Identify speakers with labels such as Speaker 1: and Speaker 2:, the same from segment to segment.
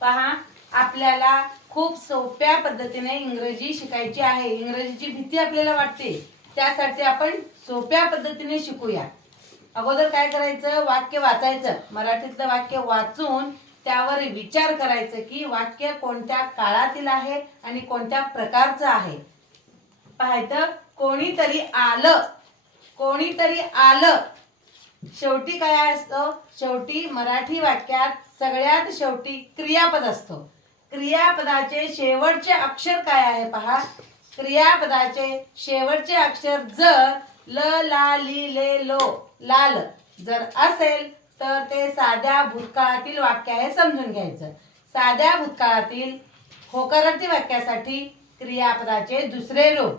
Speaker 1: पहा आपल्याला खूप सोप्या पद्धतीने इंग्रजी शिकायची आहे. इंग्रजीची भीती आपल्याला वाटते. त्यासाठी आपण सोप्या पद्धतीने शिकूया. अगोदर काय करायचं? वाक्य वाचायचं. मराठीतलं वाक्य वाचून त्यावर विचार करायचं की वाक्य कोणत्या काळातील आहे आणि कोणत्या प्रकारचं आहे. पाहायचं कोणीतरी आलं. कोणीतरी आलं. शेवटी काय असतं? शेवटी मराठी वाक्यात सगळ्यात शेवटी क्रियापद असतो. क्रियापदाचे शेवटचे अक्षर काय आहे पहा? क्रियापदाचे शेवटचे अक्षर जर ल ला ली ले लो लाल जर असेल तर ते साध्या भूतकाळातील वाक्य आहे समजून घ्यायचं. साध्या भूतकाळातील होकारार्थी वाक्यासाठी क्रियापदाचे दुसरे रूप.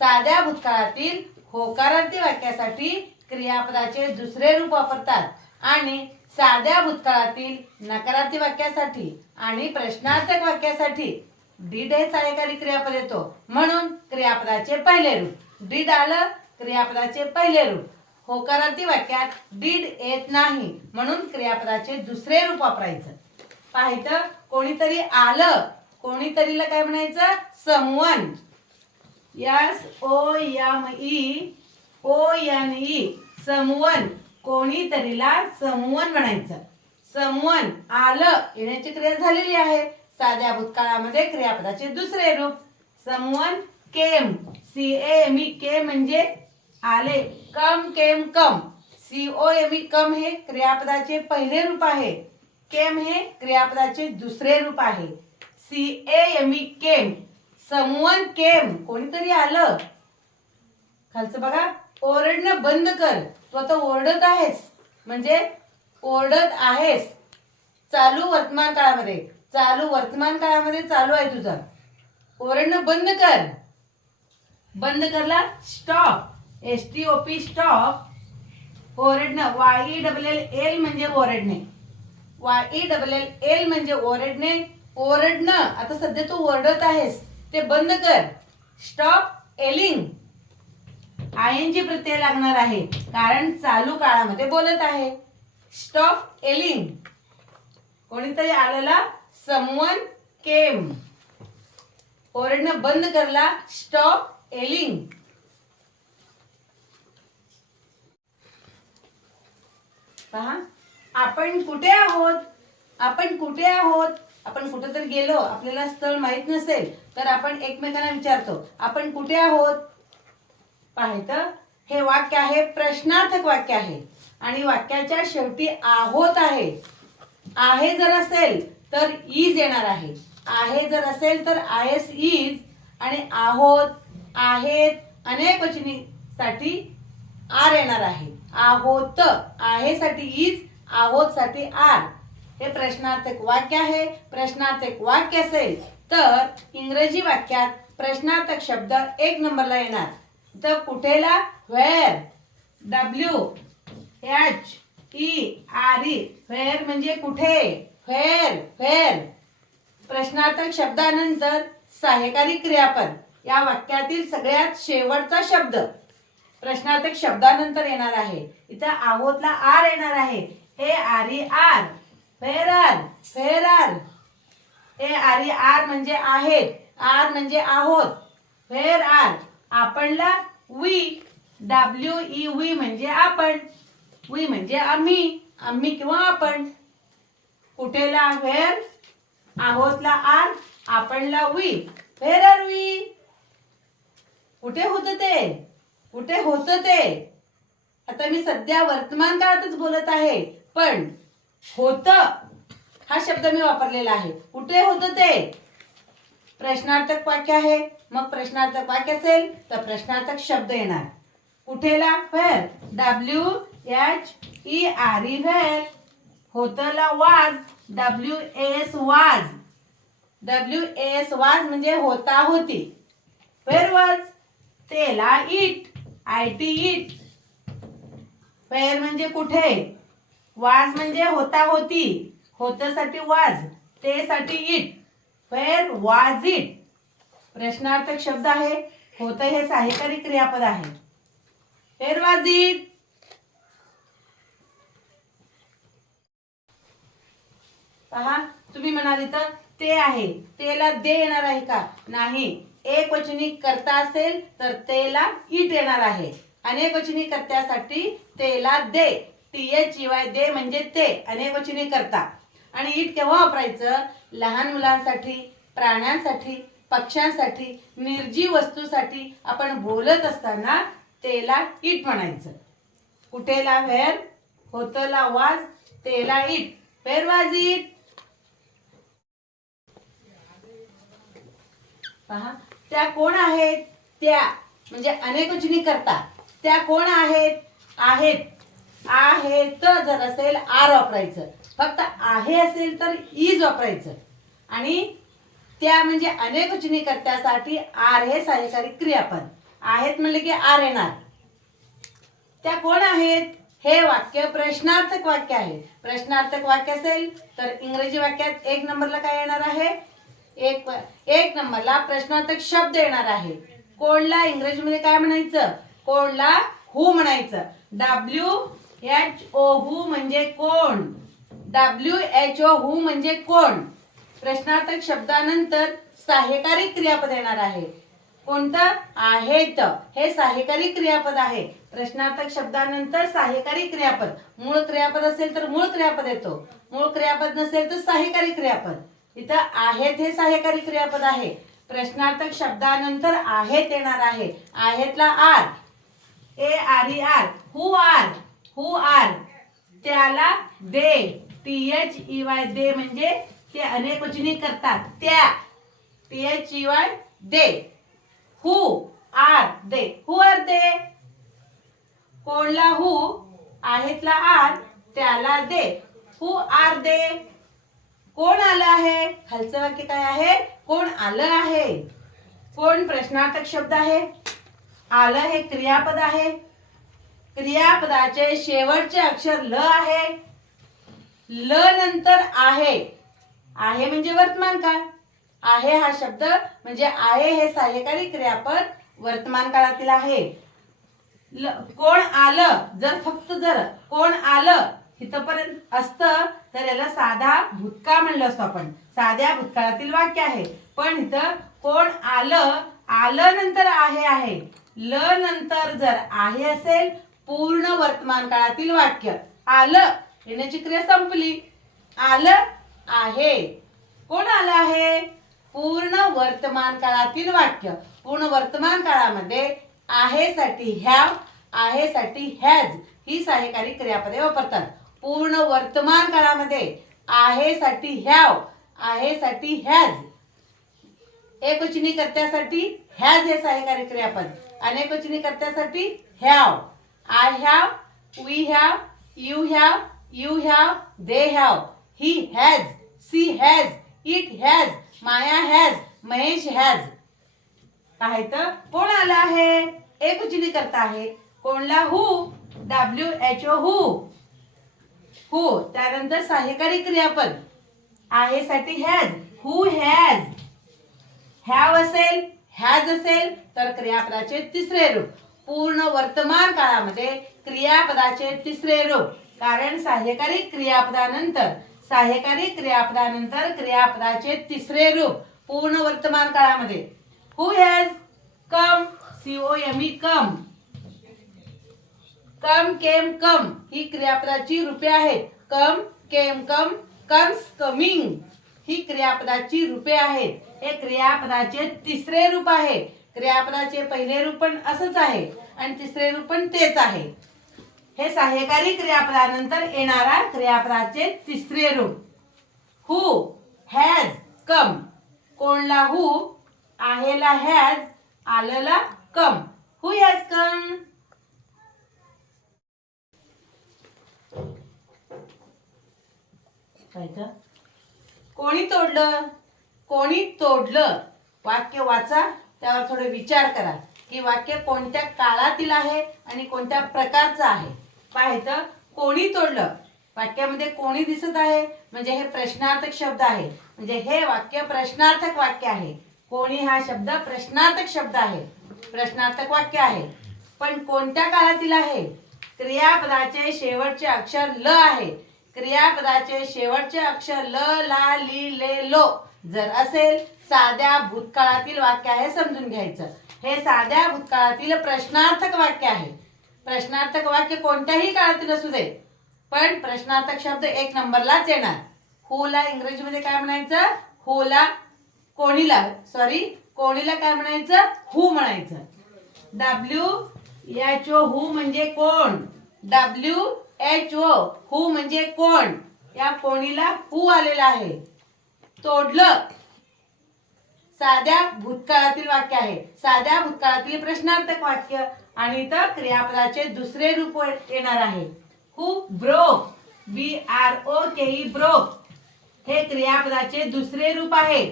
Speaker 1: साध्या भूतकाळातील होकारार्थी वाक्यासाठी क्रियापदाचे दुसरे रूप वापरतात. आणि साध्या भूतकाळातील नकारार्थी वाक्यासाठी आणि प्रश्नार्थक वाक्यासाठी डीड हे सहाय्यकारी क्रियापद येतो. म्हणून क्रियापदाचे पहिले रूप. डीड आलं क्रियापदाचे पहिले रूप. होकारार्थी वाक्यात डीड येत नाही. म्हणून क्रियापदाचे दुसरे रूप वापरायचं. पाहिलं कोणीतरी आलं. कोणीतरीला काय म्हणायचं? Someone. S O M E O N E someone. कोणीतरीला someone म्हणायचं. समवन आलं येण्याची क्रिया झालेली आहे. साध्या भूतकाळामध्ये क्रियापदाचे दुसरे रूप. Someone came. C A M E के म्हणजे आले. Come came come. C O M E come हे क्रियापदाचे पहिले रूप आहे. केम हे क्रियापदाचे दुसरे रूप आहे. C A M E came. Someone came. कोणीतरी आलं. खालचं बघा. ओरडणं बंद कर. तू आता ओरडत आहेस. म्हणजे ओरडत आहेस. चालू वर्तमान काळामध्ये. चालू वर्तमान काळामध्ये चालू आहे तुझं. ओरडणं बंद कर. बंद करला? Stop S T O P stop ओरडणं. Y E double L L म्हणजे ओरडणे. Y E double L L म्हणजे ओरडणे. ओरडणं. आता सध्या तू ओरडत आहेस. ते बंद कर. Stop yelling I N G प्रत्यय लागणार आहे कारण चालू काळामध्ये बोलत आहे. स्टॉप एलिंग कोणीतरी आलेला समवन केम ओरडणं बंद करला स्टॉप एलिंग पहा आपण कुठे आहोत? आपण कुठे आहोत? आपण कुठे तर गेलो आपल्याला स्थळ माहीत नसेल तर आपण एकमेकांना विचारतो आपण कुठे आहोत? पाहायचं हे वाक्य आहे प्रश्नार्थक वाक्य आहे. आणि वाक्याच्या शेवटी आहोत आहे. आहे जर असेल तर इज येणार आहे. आहे जर असेल तर आय एस इज आणि आहोत आहेत अनेक वचनीसाठी आर येणार आहे. आहोत आहेसाठी इज आहोतसाठी आर. हे प्रश्नार्थक वाक्य आहे. प्रश्नार्थक वाक्य असेल तर इंग्रजी वाक्यात प्रश्नार्थक शब्द एक नंबरला येणार. तर कुठेला? Where W H E R E where म्हणजे कुठे? व्हेअर व्हेअर प्रश्नार्थक शब्दानंतर सहाय्यकारी क्रियापद. या वाक्यातील सगळ्यात शेवटचा शब्द. प्रश्नार्थक शब्दानंतर येणार आहे. इथं आहोतला आर येणार आहे. ए आर ई आर फेर आर फेर are A R E are म्हणजे आहेत. आर म्हणजे आहोत. फेर आर आपणला वी डब्ल्यू ई वी म्हणजे आपण. वी म्हणजे आम्ही आम्ही किंवा आपण. कुठेला व्हेर आहोतला आर आपणला वी व्हेर आर वी कुठे होत ते? कुठे होत ते? आता मी सध्या वर्तमान काळातच बोलत आहे पण होत हा शब्द मी वापरलेला आहे. कुठे होत ते? प्रश्नार्थक वाक्य आहे. मग प्रश्नार्थक वाक्य असेल तर प्रश्नार्थक शब्द येणार. कुठेला? Where W H E R E where होतला was. W S was. W S was म्हणजे होता होती. व्हेर वाज तेला इट आय टी इट फेर म्हणजे कुठे? वाज म्हणजे होता होती. होतसाठी वाज. तेसाठी इट फेर वाज इट प्रश्नार्थक शब्द आहे. होतं हे सहाय्यकारी क्रियापद आहे. फेर वाज इट पहा तुम्ही म्हणाली तर ते आहे. तेला दे येणार आहे का? नाही. एक वचनी करता असेल तर तेला इट येणार आहे. अनेक वचनी कर्त्यासाठी तेला they. T H Y they म्हणजे ते. अनेक वचनी करता. आणि ईट केव्हा वापरायचं? लहान मुलांसाठी प्राण्यांसाठी पक्ष्यांसाठी निर्जीव वस्तूसाठी आपण बोलत असताना तेला इट म्हणायचं. कुठेला व्हेर होतला वाज तेला इट वेर वाज इट पहा त्या कोण आहेत? त्या म्हणजे अनेकवचनी करता त्या कोण आहेत? आहेत. आहेत. जर असेल आर वापरायचं. फक्त आहे असेल तर इज वापरायचं. आणि त्या म्हणजे अनेक वचनी आर हे सहाय्यकारी क्रियापद. आहेत म्हणले की आर येणार त्या कोण आहेत? हे वाक्य प्रश्नार्थक वाक्य आहे. प्रश्नार्थक वाक्य असेल तर इंग्रजी वाक्यात एक नंबरला काय येणार आहे? एक एक नंबरला प्रश्नार्थक शब्द येणार आहे. कोणला? इंग्रजीमध्ये काय म्हणायचं? कोणला? हु म्हणायचं. डब्ल्यू एच ओ हु म्हणजे कोण? डब्ल्यू एच ओ हु म्हणजे कोण? प्रश्नार्थक शब्दानंतर सहाय्यकारी क्रियापद येणार आहे. कोणतं? आहेत. हे सहाय्यकारी क्रियापद आहे. प्रश्नार्थक शब्दानंतर सहाय्यकारी क्रियापद. मूळ क्रियापद असेल तर मूळ क्रियापद येतो. मूळ क्रियापद नसेल तर सहाय्यकारी क्रियापद. इथं आहेत हे सहाय्यकारी क्रियापद आहे. प्रश्नार्थक शब्दानंतर आहेत येणार आहे. आहेतला are A R E are who are who are त्याला दे. T H E Y they म्हणजे ते अनेक वचनी करतात. त्या T H E Y they. Who are they who are they कोणला who आहेतला आर त्याला दे. हु आर दे कोण आलं आहे? खालचं वाक्य काय आहे? कोण आलं आहे? कोण प्रश्नार्थक शब्द आहे? आलं हे क्रियापद आहे. क्रियापदाचे शेवटचे अक्षर ल आहे. ल नंतर आहे. आहे म्हणजे वर्तमान काळ. आहे हा शब्द म्हणजे आहे हे सहाय्यकारी क्रियापद वर्तमान काळातील आहे. ल- कोण आलं? जर फक्त जर कोण आलं इथपर्यंत असतं तर याला साधा भूतकाळ म्हणलं असतो आपण. साध्या भूतकाळातील वाक्य आहे. पण इथं कोण आलं आलं नंतर आहे आहे. ल नंतर जर आहे असेल पूर्ण वर्तमान काळातील वाक्य. आलं येण्याची क्रिया संपली. आलं आहे. कोण आलं आहे? पूर्ण वर्तमान काळातील वाक्य. पूर्ण वर्तमान काळामध्ये आहेसाठी हॅव आहेसाठी हॅज ही सहाय्यकारी क्रियापदे वापरतात. पूर्ण वर्तमान काळामध्ये आहेसाठी ह्याव आहेसाठी हॅज एकवचनी कर्त्यासाठी हॅज हे सहाय्यकारी क्रियापद. अनेकवचनी कर्त्यासाठी have. I have we have you have you have they have he has she has it has Maya has Mahesh has काय तर कोण आलं आहे? एक एकवचनी करता आहे? कोणला? हु डब्ल्यू एच ओ हु हु त्यानंतर सहाय्यकारी क्रियापद. आहेसाठी हॅज हु हॅज हॅव असेल हॅज असेल तर क्रियापदाचे तिसरे रूप. पूर्ण वर्तमान काळामध्ये क्रियापदाचे तिसरे रूप. कारण सहाय्यकारी क्रियापदानंतर सहाय्यकारी क्रियापदानंतर क्रियापदाचे तिसरे रूप पूर्ण वर्तमान काळामध्ये. Who has come C O M E come come came come ही क्रियापदाची रूपे आहेत. Come came come comes coming he क्रियापदाची रूपे आहेत. हे क्रियापदाचे तिसरे रूप आहे. क्रियापदाचे पहिले रूप पण असंच आहे. आणि तिसरे रूप पण तेच आहे. हे सहाय्यकारी क्रियापदानंतर येणारा क्रियापदाचे तिसरे रूप. हु हॅज कम कोणला हु आहेला हॅज आलेला कम हु हॅज कम कोणी तोडलं? कोणी तोडलं? वाक्य वाचा त्यावर थोडे विचार करा की वाक्य कोणत्या काळातील आहे आणि कोणत्या प्रकारचं आहे? पाहायचं कोणी तोडलं? वाक्यामध्ये कोणी दिसत आहे? म्हणजे हे प्रश्नार्थक शब्द आहे. म्हणजे हे वाक्य प्रश्नार्थक वाक्य आहे. कोणी हा शब्द प्रश्नार्थक शब्द आहे? प्रश्नार्थक वाक्य आहे. पण कोणत्या काळातील आहे? क्रियापदाचे शेवटचे अक्षर ल आहे. क्रियापदाचे शेवटचे अक्षर ल ला ली ले लो. जर असेल साध्या भूतकाळातील वाक्य आहे समजून घ्यायचं. हे साध्या भूतकाळातील प्रश्नार्थक वाक्य आहे. प्रश्नार्थक वाक्य कोणत्याही काळातील असू दे. पण प्रश्नार्थक शब्द एक नंबरलाच येणार. हुला इंग्रजीमध्ये काय म्हणायचं? हुला कोणीला सॉरी कोणीला काय म्हणायचं? हु म्हणायचं. डब्ल्यू एच ओ हु म्हणजे कोण? डब्ल्यू एच ओ हु म्हणजे कोण? या कोणीला हु आलेला आहे. तोडलं. साध्या भूतकाळातील वाक्य आहे. साध्या भूतकाळातील प्रश्नार्थक वाक्य. आणि इथं क्रियापदाचे दुसरे रूप येणार आहे. Who broke B R O K E broke. हे क्रियापदाचे दुसरे रूप आहे.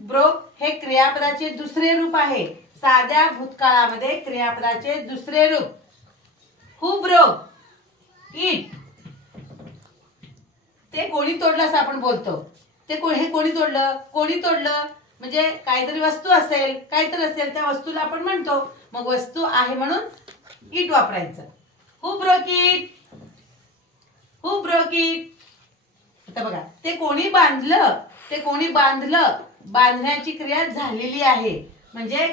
Speaker 1: ब्रो हे क्रियापदाचे दुसरे रूप आहे. साध्या भूतकाळामध्ये क्रियापदाचे दुसरे रूप. हु ब्रो इट ते कोणी तोडलं असं आपण बोलतो. ते को हे कोणी तोडलं? कोणी तोडलं? म्हणजे काहीतरी वस्तू असेल काहीतरी असेल त्या वस्तूला आपण म्हणतो. मग वस्तू आहे म्हणून इट वापरायचं. हु ब्रोकीट इट ब्रोकीट आता बघा ते कोणी बांधलं ते कोणी बांधलं बांधण्याची क्रिया झालेली आहे. म्हणजे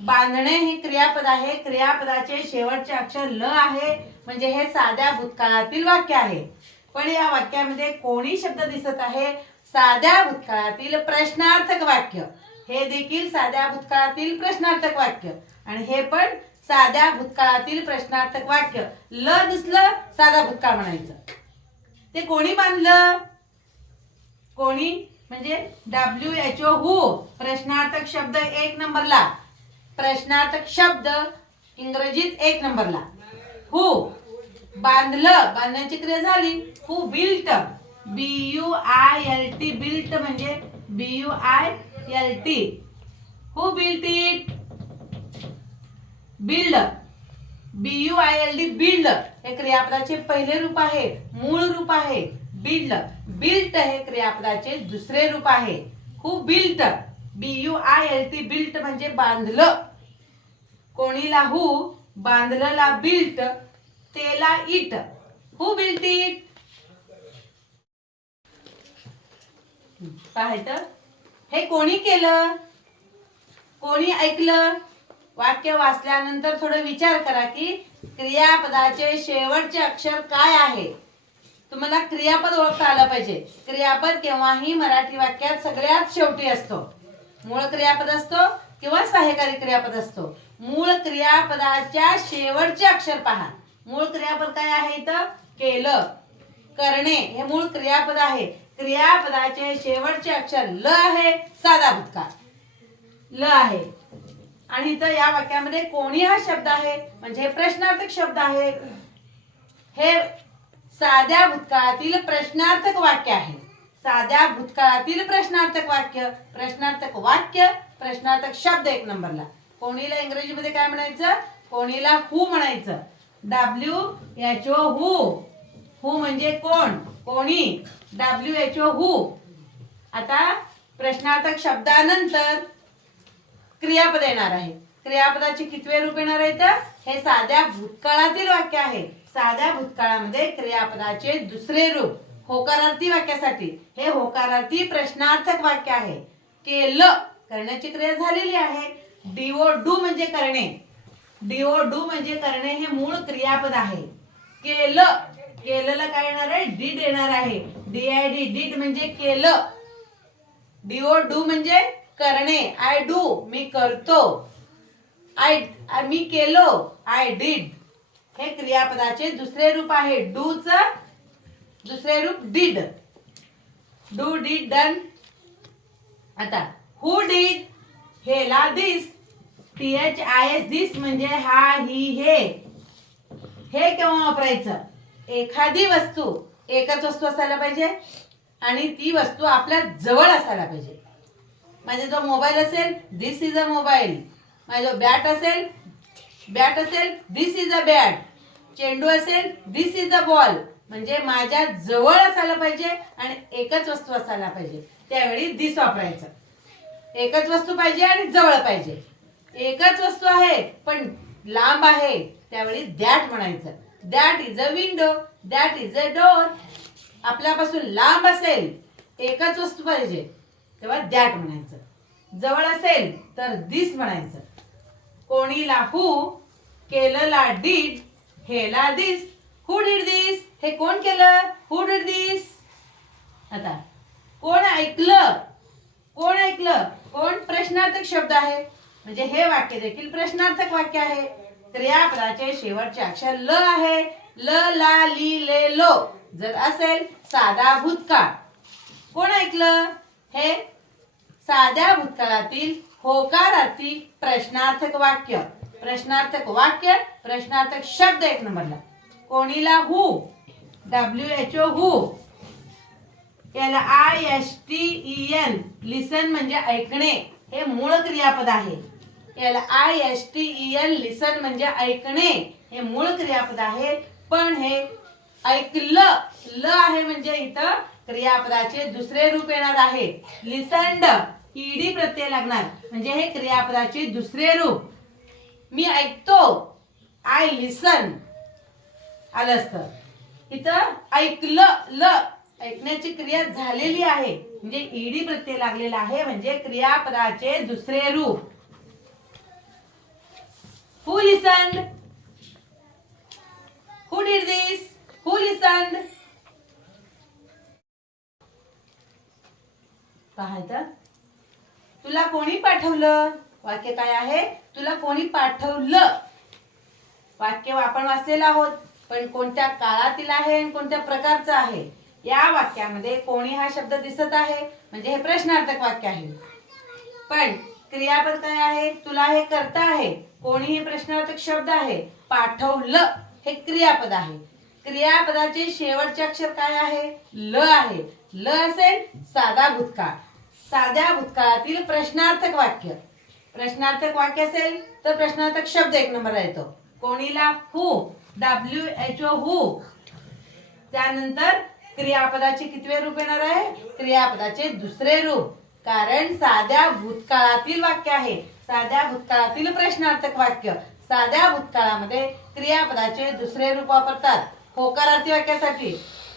Speaker 1: बांधणे हे क्रियापद आहे क्रियापदाचे शेवटचे अक्षर ल आहे. म्हणजे हे साध्या भूतकाळातील वाक्य आहे. पण या वाक्यामध्ये कोणी शब्द दिसत आहे? साध्या भूतकाळातील प्रश्नार्थक वाक्य. हे देखील साध्या भूतकाळातील प्रश्नार्थक वाक्य. आणि हे पण साध्या भूतकाळातील प्रश्नार्थक वाक्य. ल दिसलं साधा भूतकाळ म्हणायचं. ते कोणी बांधलं कोणी? म्हणजे डब्ल्यू एच ओ हु. प्रश्नार्थक शब्द एक नंबरला. प्रश्नार्थक शब्द इंग्रजीत एक नंबरला. हु. बांधलं. बांधण्याची क्रिया झाली. Who built B U I L T built म्हणजे B U I L T who built it build B U I L D build हे क्रियापदाचे पहिले रूप आहे मूळ रूप आहे. बिल्ड बिल्ट हे क्रियापदाचे दुसरे रूप आहे. Who built B U I L T built म्हणजे बांधलं. कोणीला हु बांधलंला बिल्ट तेला इट हु बिल्ट इट काय तर? हे कोणी केलं? कोणी ऐकलं? वाक्य वाचल्यानंतर थोडं विचार करा की क्रियापदाचे शेवटचे अक्षर काय आहे? तुम्हाला क्रियापद ओळखता आलं पाहिजे. क्रियापद केव्हाही मराठी वाक्यात सगळ्यात शेवटी असतो. मूळ क्रियापद असतो किंवा सहाय्यकारी क्रियापद असतो. मूळ क्रियापदाच्या शेवटचे अक्षर पहा. मूळ क्रियापद काय आहे इथं? केलं. करणे हे मूळ क्रियापद आहे. क्रियापदाचे शेवटचे अक्षर ल आहे साधा भूतकाळ. ल आहे. आणि इथं या वाक्यामध्ये कोणी हा शब्द आहे? म्हणजे प्रश्नार्थक शब्द आहे. हे साध्या भूतकाळातील प्रश्नार्थक वाक्य आहे. साध्या भूतकाळातील प्रश्नार्थक वाक्य प्रश्नार्थक वाक्य प्रश्नार्थक शब्द एक नंबरला. कोणीला इंग्रजीमध्ये काय म्हणायचं? कोणीला हु म्हणायचं. डब्ल्यू एच ओ हु. हु म्हणजे कोण? कोणी? डब्ल्यू एच ओ हु आता प्रश्नार्थक शब्दानंतर क्रियापद येणार आहे. क्रियापदाचे कितवे रूप येणार आहे तर हे साध्या भूतकाळातील वाक्य आहे. साध्या भूतकाळामध्ये क्रियापदाचे दुसरे रूप होकारार्थी वाक्यासाठी. हे होकारार्थी प्रश्नार्थक वाक्य आहे. केलं करण्याची क्रिया झालेली आहे. डीओ डू म्हणजे करणे. डीओ डू म्हणजे करणे हे मूळ क्रियापद आहे. केलं केलेलं काय येणार आहे? डीड येणार आहे. डी आय डी डीड म्हणजे केलं. डीओ डू म्हणजे करणे. आय डू मी करतो. आय मी केलो. आय डीड हे क्रियापदाचे दुसरे रूप आहे. डूच दुसरे रूप डीड. Do did done. आता हु डीड हेला this. T H I S this म्हणजे हा ही हे. हे केव्हा वापरायचं? एखादी वस्तू एकच वस्तू असायला पाहिजे आणि ती वस्तू आपल्या जवळ असायला पाहिजे. म्हणजे जो मोबाईल असेल दिस इज अ मोबाईल माझा बॅट असेल बॅट असेल दिस इज अ बॅट चेंडू असेल दिस इज अ बॉल म्हणजे माझ्या जवळ असायला पाहिजे आणि एकच वस्तू असायला पाहिजे. त्यावेळी दिस वापरायचं. एकच वस्तू पाहिजे आणि जवळ पाहिजे. एकच वस्तू आहे पण लांब आहे. त्यावेळी दॅट म्हणायचं. That is a window that is a door आपल्यापासून लांब असेल एकच वस्तू पाहिजे. तेव्हा दॅट म्हणायचं. जवळ असेल तर दिस म्हणायचं. कोणीला हू केलंला डीड हेला दिस हू डीड दिस हे कोण केलं? हू डीड दिस आता कोण ऐकलं? कोण ऐकलं? कोण प्रश्नार्थक शब्द आहे? म्हणजे हे वाक्य देखील प्रश्नार्थक वाक्य आहे. क्रियापदाचे शेवटचे अक्षर ल आहे. ल ला ली ले लो. जर असेल साधा भूतकाळ. कोण ऐकलं? हे साध्या भूतकाळातील होकारातील प्रश्नार्थक वाक्य. प्रश्नार्थक वाक्य प्रश्नार्थक शब्द एक नंबरला. कोणीला हू डब्ल्यू एच ओ हू याला I S T E N listen म्हणजे ऐकणे. हे मूळ क्रियापद आहे. L I S T E L listen म्हणजे ऐकणे. हे मूळ क्रियापद आहे पण हे ऐकलं ल आहे म्हणजे इथं क्रियापदाचे दुसरे रूप येणार आहे. लिसंड ईडी प्रत्यय लागणार. म्हणजे हे क्रियापदाचे दुसरे रूप. मी ऐकतो. आय लिसन आलं असतं. इथं ऐकलं ल ऐकण्याची क्रिया झालेली आहे. म्हणजे ईडी प्रत्यय लागलेला आहे म्हणजे क्रियापदाचे दुसरे रूप. Who listened? Who did this Who listened? पाहायचं तुला कोणी पाठवलं? वाक्य काय आहे? तुला कोणी पाठवलं? वाक्य आपण वाचलेलं आहोत पण कोणत्या काळातील आहे आणि कोणत्या प्रकारचं आहे? या वाक्यामध्ये कोणी हा शब्द दिसत आहे? म्हणजे हे प्रश्नार्थक वाक्य आहे. पण क्रियापद काय आहे? तुला हे करता आहे. कोणी हे प्रश्नार्थक शब्द आहे पाठवलं हे क्रियापद आहे. क्रियापदाचे शेवटचे अक्षर काय आहे? ल आहे. ल असेल साधा भूतकाळ. साध्या भूतकाळातील प्रश्नार्थक वाक्य. प्रश्नार्थक वाक्य असेल तर प्रश्नार्थक शब्द एक नंबरला येतो. कोणीला हू डब्ल्यू एच ओ हू त्यानंतर क्रियापदाचे कितवे रूप येणार आहे? क्रियापदाचे दुसरे रूप. कारण साध्या भूतकाळातील वाक्य आहे. साध्या भूतकाळातील प्रश्नार्थक वाक्य साध्या भूतकाळामध्ये क्रियापदाचे दुसरे रूप वापरतात. होकारार्थी वाक्यासाठी.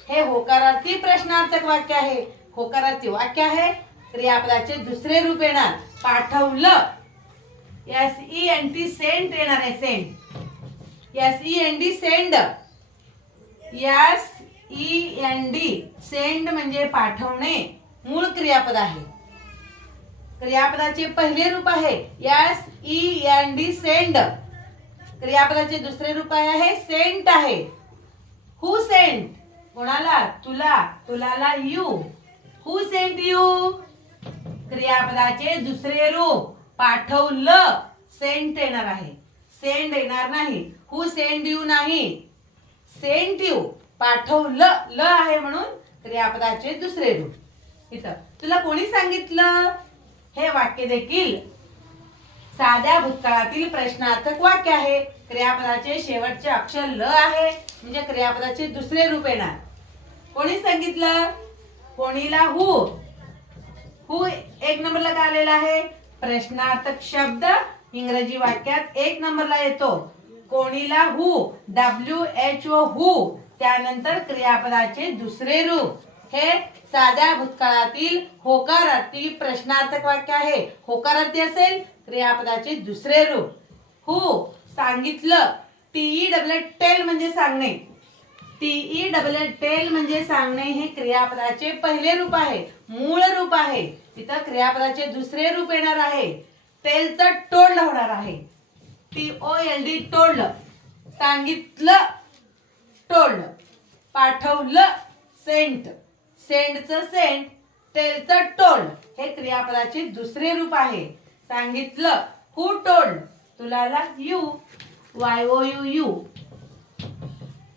Speaker 1: हे होकारार्थी प्रश्नार्थक वाक्य आहे. होकारार्थी वाक्य आहे. क्रियापदाचे दुसरे रूप येणार. पाठवलं. S E N T sent येणार आहे sent S E N D send S E N D send म्हणजे पाठवणे. मूळ क्रियापद आहे. क्रियापदाचे पहिले रूप आहे S E e, N D send क्रियापदाचे दुसरे रूप आहे? सेंट आहे. हु सेंट कोणाला? तुला. तुलाला यू हु सेंट यू क्रियापदाचे दुसरे रूप पाठवलं. सेंट येणार आहे. सेंड येणार नाही. हु सेंड यू नाही. सेंट यू पाठवलं. ल आहे म्हणून. क्रियापदाचे दुसरे रूप. इथं. तुला कोणी सांगितलं? हे वाक्य देखील साध्या भूतकाळातील प्रश्नार्थक वाक्य आहे. क्रियापदाचे शेवटचे अक्षर ल आहे. म्हणजे क्रियापदाचे दुसरे रूप येणार. कोणी सांगितलं? कोणीला हु? हु एक नंबरला काय आलेला आहे? प्रश्नार्थक शब्द इंग्रजी वाक्यात एक नंबरला येतो. कोणीला who? W H O who. त्यानंतर क्रियापदाचे दुसरे रूप. हे साध्या भूतकाळातील होकारार्थी प्रश्नार्थक वाक्य आहे. होकारार्थी असेल क्रियापदाचे दुसरे रूप. हु सांगितलं. टीई डबल टेल म्हणजे सांगणे. टीई डबल टेल म्हणजे सांगणे हे क्रियापदाचे पहिले रूप आहे. मूळ रूप आहे. तिथं क्रियापदाचे दुसरे रूप येणार आहे. टेलचं टोळलं होणार आहे. टी ओ एल डी टोळलं सांगितलं टोळलं पाठवलं सेंट. सेंडचं सेंट टेलचं टोल्ड हे क्रियापदाचे दुसरे रूप आहे. सांगितलं हु टोल्ड तुला you Y O U. You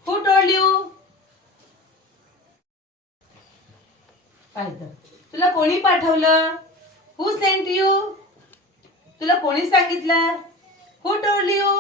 Speaker 1: who told you? पाहिजे तुला कोणी पाठवलं? Who sent you? तुला कोणी सांगितलं? Who told you?